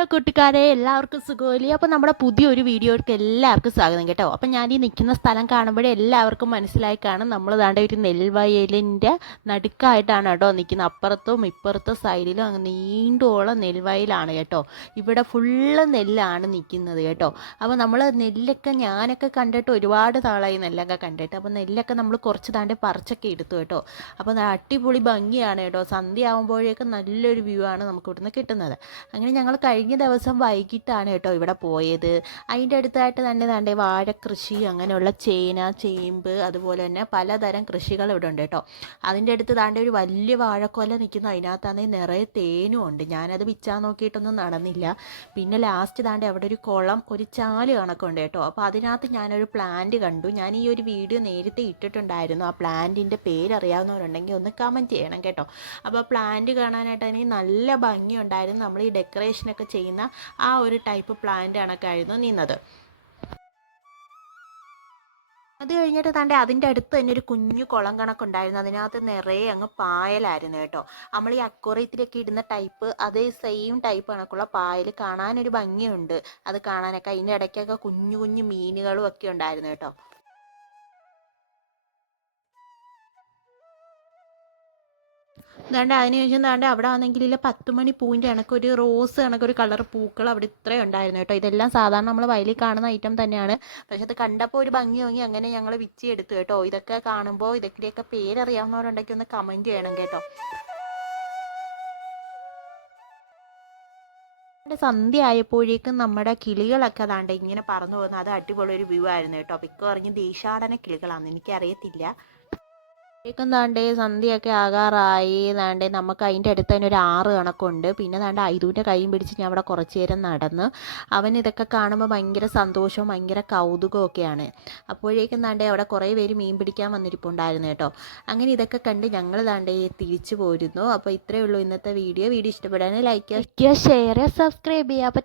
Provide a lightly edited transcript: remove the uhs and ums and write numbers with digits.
Hello കൂട്ടുകാരെ, എല്ലാവർക്കും സുഖമില്ലേ? അപ്പോൾ നമ്മുടെ പുതിയൊരു വീഡിയോയ്ക്ക് എല്ലാവർക്കും സ്വാഗതം കേട്ടോ. അപ്പോൾ ഞാൻ ഈ നിൽക്കുന്ന സ്ഥലം കാണുമ്പോഴേ എല്ലാവർക്കും മനസ്സിലായി കാണും, നമ്മൾ ദാണ്ടെ ഒരു നെൽവയലിൻ്റെ നടുക്കായിട്ടാണ് കേട്ടോ നിൽക്കുന്നത്. അപ്പുറത്തും ഇപ്പുറത്തും സൈഡിലും അങ്ങ് നീണ്ടോളം നെൽവയലാണ് കേട്ടോ. ഇവിടെ ഫുള്ള് നെല്ലാണ് നിൽക്കുന്നത് കേട്ടോ. അപ്പോൾ നമ്മൾ നെല്ലൊക്കെ ഞാനൊക്കെ കണ്ടിട്ട് ഒരുപാട് നാളായി നെല്ലൊക്കെ കണ്ടിട്ട്. അപ്പോൾ നെല്ലൊക്കെ നമ്മൾ കുറച്ച് ദാണ്ടെ പറിച്ചൊക്കെ എടുത്തു കേട്ടോ. അപ്പോൾ അടിപൊളി ഭംഗിയാണ് കേട്ടോ. സന്ധ്യ ആകുമ്പോഴേക്കും നല്ലൊരു വ്യൂ ആണ് നമുക്ക് ഇവിടുന്ന് കിട്ടുന്നത്. അങ്ങനെ ഞങ്ങൾ കഴിഞ്ഞ ദിവസം വൈകിട്ടാണ് കേട്ടോ ഇവിടെ പോയത്. അതിൻ്റെ അടുത്തായിട്ട് തന്നെ ദാണ്ടെ വാഴക്കൃഷി, അങ്ങനെയുള്ള ചേന, ചേമ്പ്, അതുപോലെ തന്നെ പലതരം കൃഷികൾ ഇവിടെ ഉണ്ട് കേട്ടോ. അതിൻ്റെ അടുത്ത് ദാണ്ടെ ഒരു വലിയ വാഴക്കൊല നിൽക്കുന്നു. അതിനകത്താണെങ്കിൽ നിറയെ തേനും ഉണ്ട്. ഞാനത് വിൽക്കാൻ നോക്കിയിട്ടൊന്നും നടന്നില്ല. പിന്നെ ലാസ്റ്റ് ദാണ്ടെ അവിടെ ഒരു കുളം, ഒരു ചാല് കണക്കുണ്ട് കേട്ടോ. അപ്പോൾ അതിനകത്ത് ഞാനൊരു പ്ലാന്റ് കണ്ടു. ഞാൻ ഈ ഒരു വീഡിയോ നേരത്തെ ഇട്ടിട്ടുണ്ടായിരുന്നു. ആ പ്ലാന്റിൻ്റെ പേരറിയാവുന്നവരുണ്ടെങ്കിൽ ഒന്ന് കമൻറ്റ് ചെയ്യണം കേട്ടോ. അപ്പോൾ പ്ലാന്റ് കാണാനായിട്ട് എനിക്ക് നല്ല ഭംഗിയുണ്ടായിരുന്നു. നമ്മൾ ഈ ഡെക്കറേഷനൊക്കെ ചെയ്യുന്ന ആ ഒരു ടൈപ്പ് പ്ലാന്റ് കണക്കായിരുന്നു നിന്നത്. അത് കഴിഞ്ഞിട്ട് താണ്ടെ അതിൻ്റെ അടുത്ത് തന്നെ ഒരു കുഞ്ഞു കുളം കണക്കുണ്ടായിരുന്നു. അതിനകത്ത് നിറയെ അങ്ങ് പായലായിരുന്നു കേട്ടോ. നമ്മൾ ഈ അക്വേറിയത്തിലൊക്കെ ഇടുന്ന ടൈപ്പ് അതേ സെയിം ടൈപ്പ് കണക്കുള്ള പായൽ, കാണാനൊരു ഭംഗിയുണ്ട്. അത് കാണാനൊക്കെ അതിൻ്റെ ഇടയ്ക്കൊക്കെ കുഞ്ഞു കുഞ്ഞു മീനുകളും ഒക്കെ ഉണ്ടായിരുന്നു കേട്ടോ. അതിനുശേഷം അവിടെ ആണെങ്കിൽ 10 മണി പൂവിൻ്റെ കണക്കൊരു റോസ് കണക്കൊരു കളർ പൂക്കൾ അവിടെ ഇത്രയും ഉണ്ടായിരുന്നു കേട്ടോ. ഇതെല്ലാം സാധാരണ നമ്മൾ വയലിൽ കാണുന്ന ഐറ്റം തന്നെയാണ്. പക്ഷെ അത് കണ്ടപ്പോൾ ഒരു ഭംഗി വാങ്ങി, അങ്ങനെ ഞങ്ങൾ വിച്ചി എടുത്തു കേട്ടോ. ഇതൊക്കെ കാണുമ്പോൾ ഇതൊക്കെയൊക്കെ പേരറിയാവുന്നവരുണ്ടെങ്കിൽ ഒന്ന് കമൻറ്റ് ചെയ്യണം കേട്ടോ. സന്ധ്യ ആയപ്പോഴേക്കും നമ്മുടെ കിളികളൊക്കെ അതാണ്ട് ഇങ്ങനെ പറന്നു പോകുന്നത്, അത് അടിപൊളി ഒരു വ്യൂ ആയിരുന്നു കേട്ടോ. പിക്ക് പറഞ്ഞ് ദേശാടന കിളികളാണെന്ന് എനിക്കറിയത്തില്ല. േക്കും താണ്ടേ സന്ധ്യയൊക്കെ ആകാറായി. താണ്ടേ നമുക്ക് അതിൻ്റെ അടുത്ത് തന്നെ ഒരു ആറ് കണക്കുണ്ട്. പിന്നെ താണ്ടെ ഐദൂൻ്റെ കൈയും പിടിച്ച് ഞാൻ അവിടെ കുറച്ച് നേരം നടന്ന്. അവൻ ഇതൊക്കെ കാണുമ്പോൾ ഭയങ്കര സന്തോഷവും ഭയങ്കര കൗതുകമൊക്കെയാണ്. അപ്പോഴേക്കും താണ്ടേ അവിടെ കുറേ പേര് മീൻ പിടിക്കാൻ വന്നിരിപ്പുണ്ടായിരുന്നു കേട്ടോ. അങ്ങനെ ഇതൊക്കെ കണ്ട് ഞങ്ങൾ താണ്ടേ തിരിച്ചു പോരുന്നു. അപ്പോൾ ഇത്രയേ ഉള്ളൂ ഇന്നത്തെ വീഡിയോ. വീഡിയോ ഇഷ്ടപ്പെടാൻ ലൈക്ക് ചെയ്യുക, ഷെയർ ചെയ്യുക, സബ്സ്ക്രൈബ് ചെയ്യുക. അപ്പോൾ